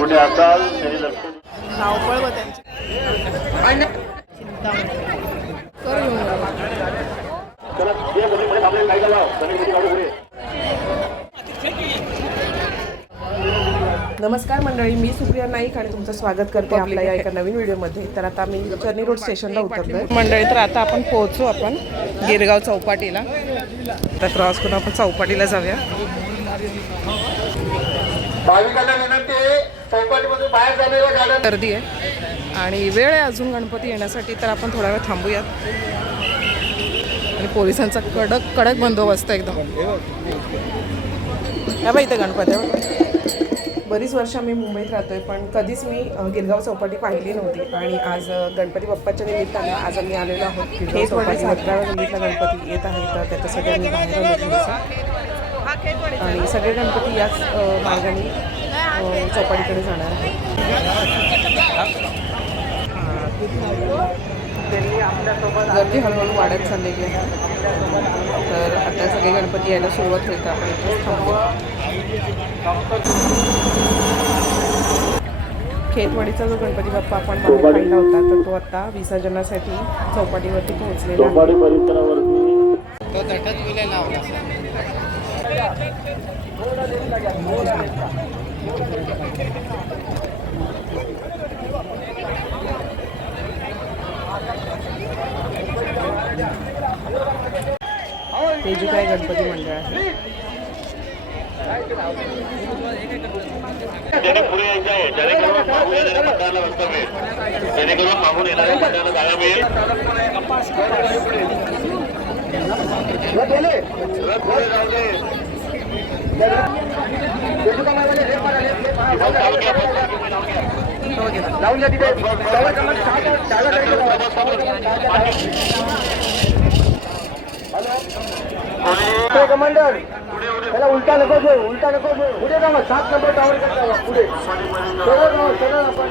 कुठे असाल तरी लक्ष धावपळ व त्यांची नमस्कार मंडळी मी सुप्रिया नाईक आणि तुमचं स्वागत करते आपल्या या एका नवीन व्हिडिओमध्ये. तर आता मी चर्नी रोड स्टेशनला उतरलोय. मंडळी तर आता आपण पोहोचू आपण गिरगाव चौपाटीला. तर क्रॉस करून आपण चौपाटीला जाऊया. भाविकांना विनंती आहे चौपाटीमधून बाहेर जाणाऱ्या गाड्या गर्दी आहे. आणि वेळ आहे अजून गणपती येण्यासाठी तर आपण थोडा वेळ थांबूयात. आणि पोलिसांचा कडक कडक बंदोबस्त एकदम. या बाई इथे गणपती आहे. बरीच वर्ष मी मुंबईत राहतोय पण कधीच मी गिरगाव चौपाटी पाहिली नव्हती. आणि आज गणपती बाप्पाच्या निमित्तानं आज आम्ही आलेलो आहोत. गिरगाव चौपाटी अकराव्या गल्लीतला गणपती येत आहे तर त्याच्यासाठी आम्ही बाहेर आलो. आणि सगळे गणपती याच मार्गाने चौपाटीकडे जाणार आहेत गर्दी हळूहळू वाढत चाललेली आहे. तर आता सगळे गणपती यायला सुरुवात होईल तर आपण इथेच थांबू खेतवाडीचा जो गणपती बाप्पा आपण बाहेर पाहिला होता तर तो आता विसर्जनासाठी चौपाटीवरती पोहोचलेला आहे. ते जे काय गणपती मंडळ आहे? पुढे यायचं आहे जेणेकरून मागून येणाऱ्या मंडळाला रस्ता मिळेल. जेणेकरून मागून येणाऱ्या मंडळाला जागा मिळेल रथ पुढे जाऊ दे. जाऊ घ्या, बस, बस, घ्या. लावून द्या तिथे. कोणी कमांडर त्याला उलटा नको घेऊ उलटा नको घेऊ. पुढे जा मग सात नंबर टावर करता पुढे. सरळ जाऊ सरळ आपण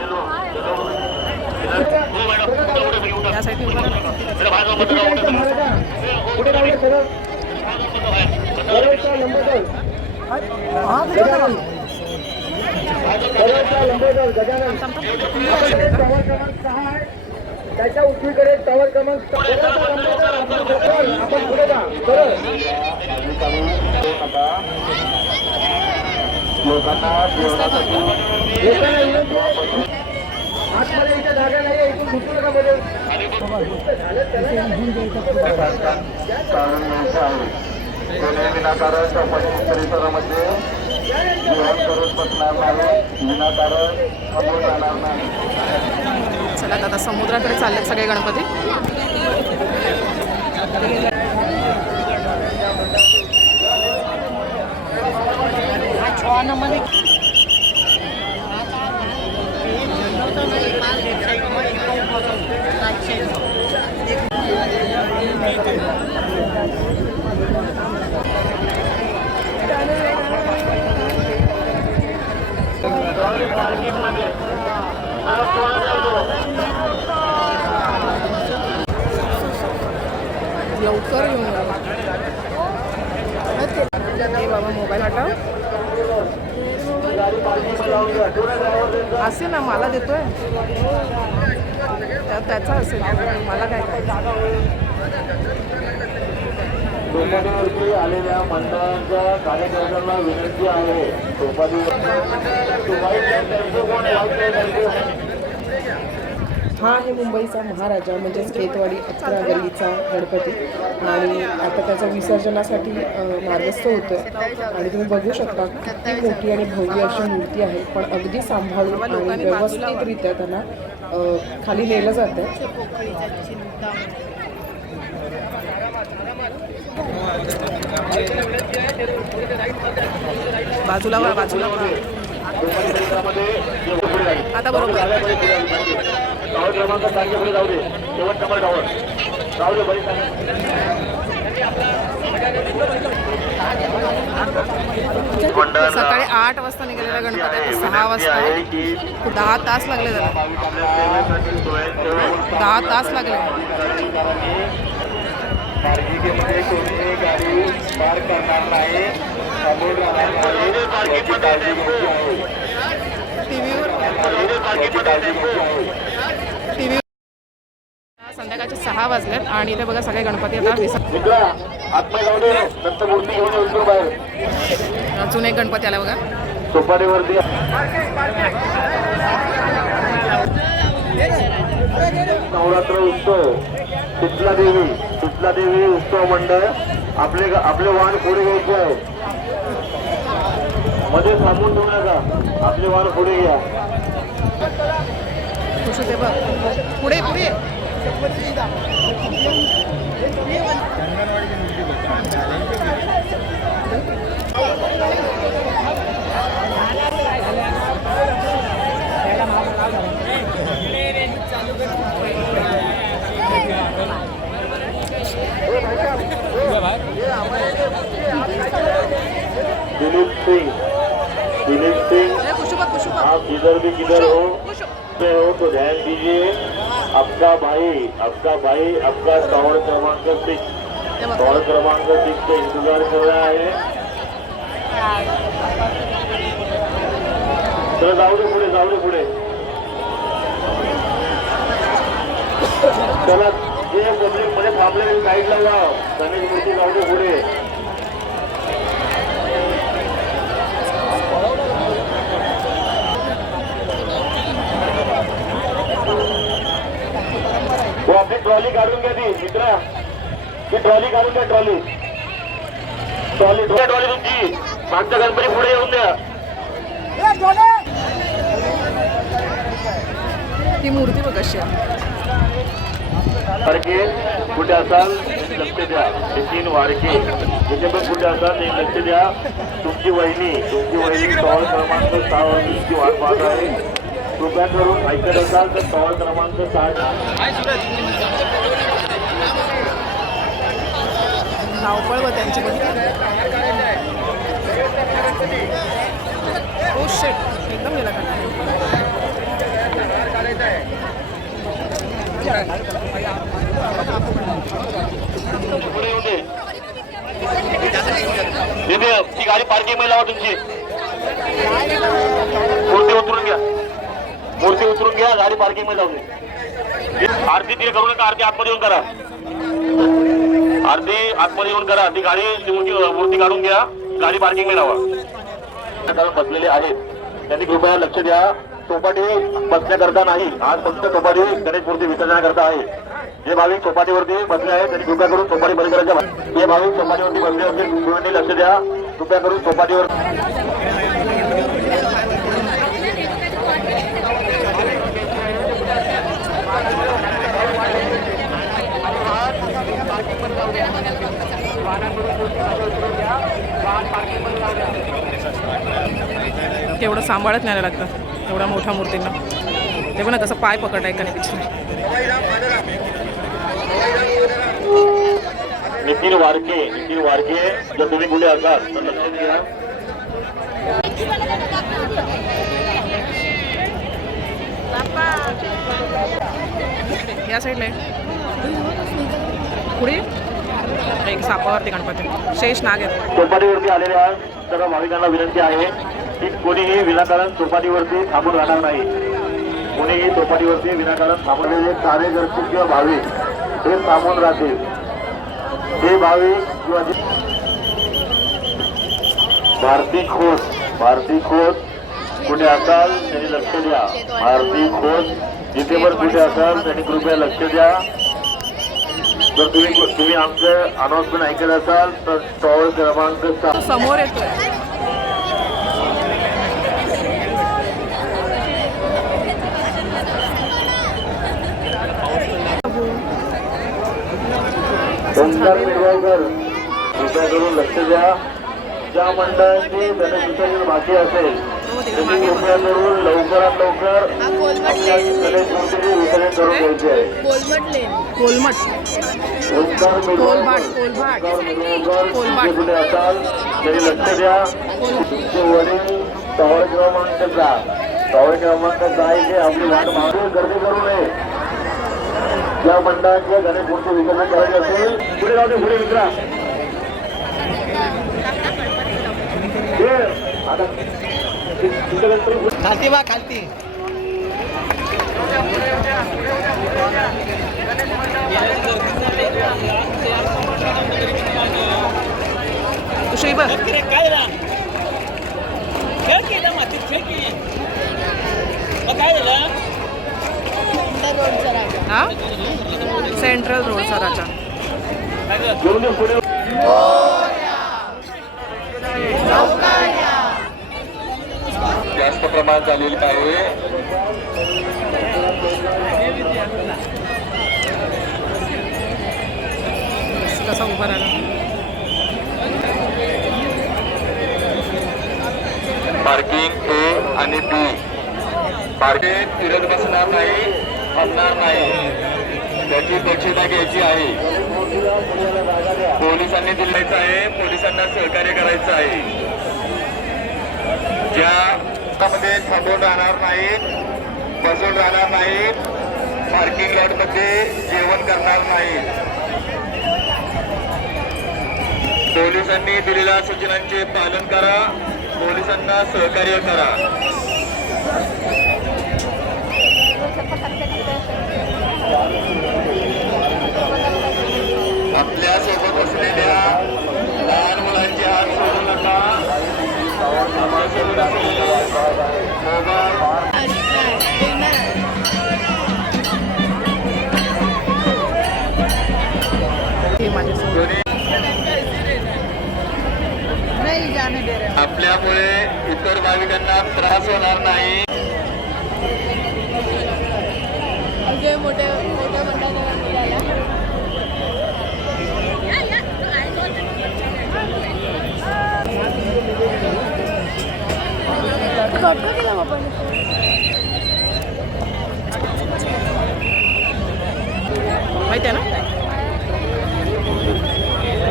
या साईडने उभा राहा. किती जायचं महाराजा पुढे जाऊ दे सरळ? सरळचा लंबोदर गजानन. सरळचा क्रमांक सहा आहे. त्याच्या उजवीकडे टावर क्रमांक आपण पुढे जा. सरळ लोकांना विनंती आहे. आतमध्ये इथे जागा नाही आहे, इथून घुसू नका मध्ये. कारण म्हणजे विनाकारण चौपाटी परिसरामध्ये चला आता समुद्राकडे चाललेत सगळे गणपती. कर येऊन बाबा मोबाईल हटव. असेल ना मला देतोय. त्याचा असेल. मला काय करायचं? आलेल्या मंडळांच्या कार्यकर्त्यांना विनंती आहे. चौपाटीवर हा आहे मुंबईचा महाराजा म्हणजेच खेतवाडी अकरा गल्लीचा गणपती. आणि आता त्याच्या विसर्जनासाठी मार्गस्थ होतो आणि तुम्ही बघू शकता किती मोठी आणि भव्य अशी मूर्ती आहे. पण अगदी सांभाळून आणि व्यवस्थितरित्या त्यांना खाली नेलं जातं बाजूला बाजूला आता बरोबर. टावर क्रमांक सांगे पुढे जाऊ दे. शेवट नंबर टावर जाऊ दे बरी सकाळी आठ वाजता निघालेला गणपती आता सहा वाजता दहा तास लागले त्याला. दहा तास लागले. कोणीही गाडी पार करणार नाही. राहणार नाही. काळजी घ्यायची आहे. पार्किंगमध्ये सहा वाजलेत आणि इथे बघा सगळे गणपती आता येतो बाहेर. अजून एक गणपती आला बघा. नवरात्र उत्सव शीतला देवी शीतला देवी उत्सव मंडळ आपले आपले वाहन पुढे घ्यायचे आहे. मध्ये थांबून ठेवू नका. आपले वाहन पुढे घ्या. पुढे पुढे. दिलीप सिंह दिलीप सिंह आप जिधर भी किधर हो. हो तो ध्यान दीजिए. आपका भाई आपका भाई आपका टावर क्रमांक सिक्स हे क्रमांक सिक्स का इंतजार कर रहा है तर जाऊ दे पुढे जाऊ दे पुढे. चला जे पब्लिकमध्ये थांबले साईडला लाव गणेश मूर्ती जाऊ दे पुढे. आपली ट्रॉली काढून घ्या ती मित्रा. ती ट्रॉली काढून घ्या ट्रॉली. ट्रॉली ट्रॉली तुमची. मागचा गणपती पुढे येऊन द्या. ती मूर्ती बघ कशी वारके कुठे असाल लक्ष द्या. नितीन वारके. जिथे पण कुठे असाल एक लक्ष द्या. तुमची वहिनी तुमची वहिनी टॉवर क्रमांक सहा तुमची वाट पाहत आहे. कृपया करून ऐकत असाल तर टॉवर क्रमांक साठ धावपळ व त्यांची ओ शेट oh, एकदम गेला का? दे ती गाडी पार्किंगमध्ये लावा तुमची. मूर्ती उतरून घ्या. मूर्ती उतरून घ्या गाडी पार्किंगमध्ये लावली आरती तिथे करू नका आरती आतमध्ये येऊन करा. आरती आतमध्ये येऊन करा. ती गाडी ती मूर्ती काढून घ्या. गाडी पार्किंगमध्ये लावा कारण बसलेले आहेत. त्यांनी कृपया लक्ष द्या. चौपाटी बसण्याकरता नाही. आज फक्त चौपाटी गणेश मूर्ती विसर्जनाकरता आहे. जे भाविक चौपाटीवरती बसले आहेत त्यांनी कृपया करून चौपाटी बंद करायच्या. जे भाविक चौपाटीवरती बसले असतील लक्ष द्या. कृपया करून चौपाटीवर केवढं सांभाळत न्यायला लागतं. एवढ्या मोठ्या मूर्तींना. ते पण कसं पाय पकड आहे का नाही पिछले नितीन वारके नितीन वारके जर तुम्ही कुठे असाल तर लक्ष द्या या साईडला आहे की सापावरती गणपती. शेष नाग आहेत. चौपाटीवरती आलेल्या सर्व भाविकांना विनंती आहे की कोणीही विनाकारण चौपाटीवरती थांबून राहणार नाही. कोणीही चौपाटीवरती विनाकारण थांबलेले कार्यकर्ते किंवा भाविक हे थांबून राहतील. हे भाविक किंवा भारती खोत भारती खोत कुठे असाल त्यांनी लक्ष द्या. भारती खोत जिथे पण कुठे असाल त्यांनी कृपया लक्ष द्या. जर तुम्ही तुम्ही आमचं अनाउन्समेंट ऐकत असाल तर टॉवर क्रमांक समोर येतोय. ओंकार मिरवाळकर कृपया करून लक्ष द्या. ज्या मंडळाची गणेश बाकी असेल करून घ्यायचे आहे. कोलमट असाल तरी लक्ष द्या. तुमचे वडील टॉवर क्रमांक टॉवर आपली वाट मागून गर्दी करू नये. ज्या मंडळात किंवा गणेश मूर्ती विसर्जन करायचे असेल पुढे जाऊ दे पुढे मित्रा हे, आता ति- तिथं गणपती पुढे- खालती बा खालती. तुझी बघ काय खेळ केला मातीत खेळ केली मग काय झालं? हा? सेंट्रल रोडचा राजा प्रमाणात झालेलं आहे. कसा उभा राहिला? पार्किंग ए आणि बी पार्किंग फिरत बसणार नाही थांबणार नाही. त्याची दक्षता घ्यायची आहे. पोलिसांनी दिलायचं आहे पोलिसांना सहकार्य करायचं आहे. ज्या भारतामध्ये थांबून राहणार नाहीत बसून राहणार नाहीत पार्किंग लॉटमध्ये जेवण करणार नाहीत. पोलिसांनी दिलेल्या सूचनांचे पालन करा पोलिसांना सहकार्य करा. आपल्यासोबत असलेल्या लहान मुलांचे हात सोडू नका. आपल्यामुळे इतर भाविकांना त्रास होणार नाही मोठ्या मोठ्या मंडळाला मिळाला केला बाबा माहिती आहे ना?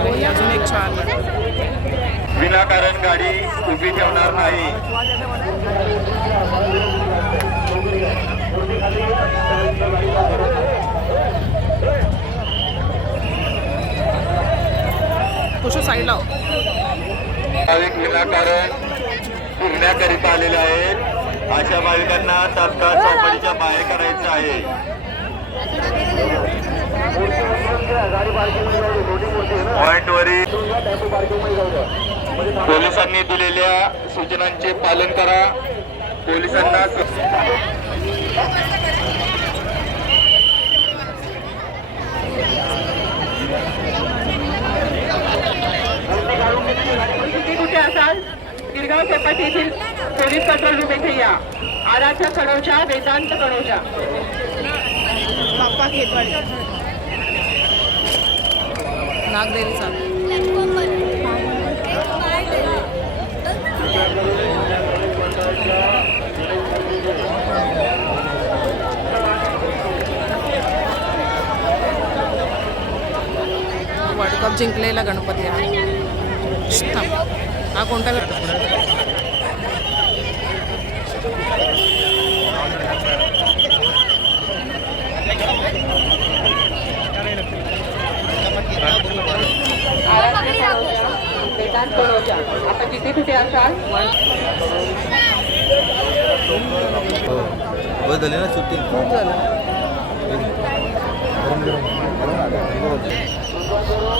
हे अजून एक छान विनाकारण गाडी उभी ठेवणार नाही. साईडला हो. भाविक विनाकारण फिरण्याकरिता आलेले आहेत. अशा भाविकांना तात्काळ चौकटीच्या बाहेर करायचं आहे. पॉइंटवरील पोलिसांनी दिलेल्या सूचनांचे पालन करा. पोलिसांना कुठे असाल? गिरगाव चौपाटी येथील पोलीस कंट्रोल रूम येथे या. आराच्या कणोजा वेदांत कणोजा नागदेवीचा वर्ल्ड कप जिंकलेला गणपती हा. हा कोणता कडवच्या आता जिथे कुठे असाल बस झाली ना सुट्टी खूप झालं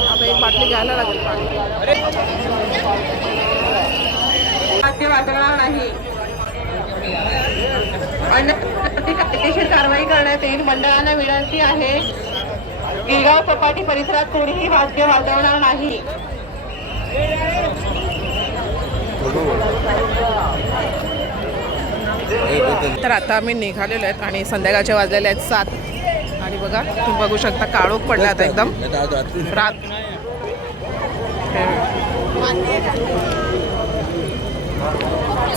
आता एक बाटली घ्यायला लागेल. पाणी वाद्य नाही. कायदेशीर कारवाई करण्यात येईल. मंडळांना विनंती आहे. गिरगाव चौपाटी परिसरात कोणीही वाद्य वाजवणार नाही. तर आता आम्ही निघालेलो आहेत आणि संध्याकाळचे वाजलेले आहेत सात. आणि बघा तुम्ही बघू शकता काळोख पडला आता एकदम. रात.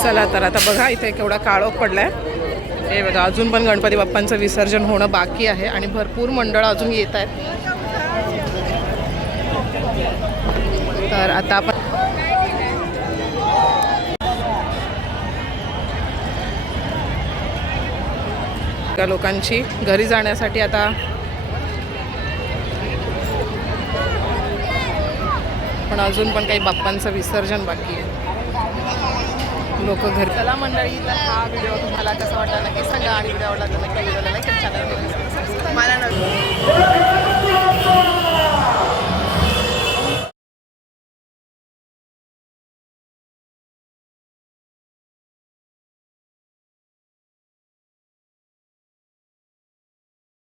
चला तर आता बघा इथे केवढा काळोख पडलाय. हे बघा अजून पण गणपती बाप्पांचं विसर्जन होणं बाकी आहे आणि भरपूर मंडळ अजून येत आहेत. तर आता आपण लोकांची घरी जाण्यासाठी आता पण अजून पण काही बाप्पांचं विसर्जन बाकी आहे. लोक घर कला मंडळी हा व्हिडिओ तुम्हाला कसा वाटला नक्की सांगा आणि व्हिडिओ आवडला तर नक्की व्हिडिओला लाईक छान मला